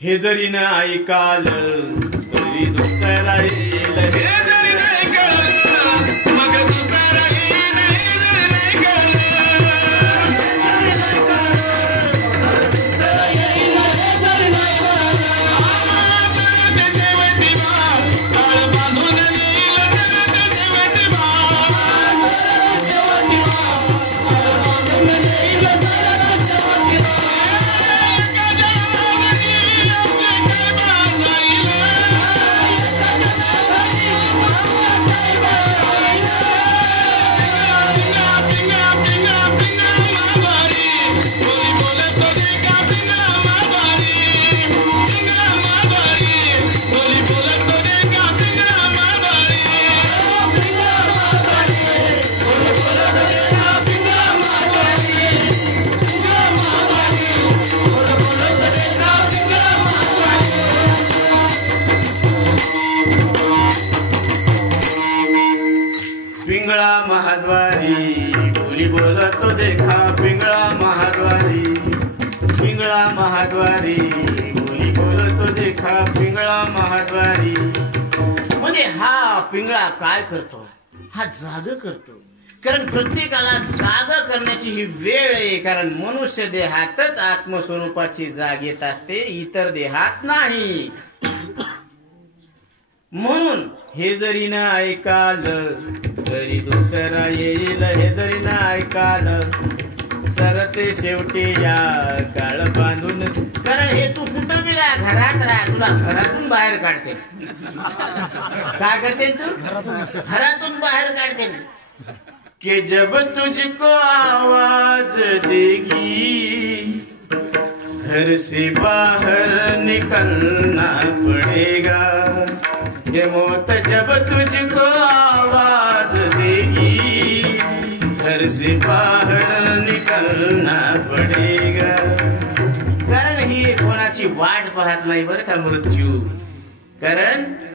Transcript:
हे जरी न ऐकाल तरी दुसरा येईल, हे जरी न ऐकाल मग दुसरा येईल, हे जरी न ऐकाल पिंगळा महाद्वारी बोली बोलतो देखा, पिंगळा महाद्वारी, पिंगळा महाद्वारी बोली बोलतो देखा, पिंगळा महाद्वारी. म्हणजे हा पिंगळा काय करतो, हा जाग करतो. कारण प्रत्येकाला जाग करण्याची ही वेळ आहे. कारण मनुष्य देहातच आत्मस्वरूपाची जाग येत असते, इतर देहात नाही. म्हणून हे जरी न ऐकाल तरी दुसरा येईल, हे जरी न ऐकाल सरते शेवटी या काळ बांधून. कारण हे तू कुठं बी राहा, घरात राहा, तुला घरातून बाहेर काढते. काय करते तू? घरातून बाहेर काढते. कि जब तुझको आवाज देगी घर से बाहर निकलना पड़ेगा. ये मौत जब तुझको आवाज देगी घर से बाहर निकलना पड़ेगा. कारण ही कोणाची वाट पाहत नाही बरं का मृत्यू. कारण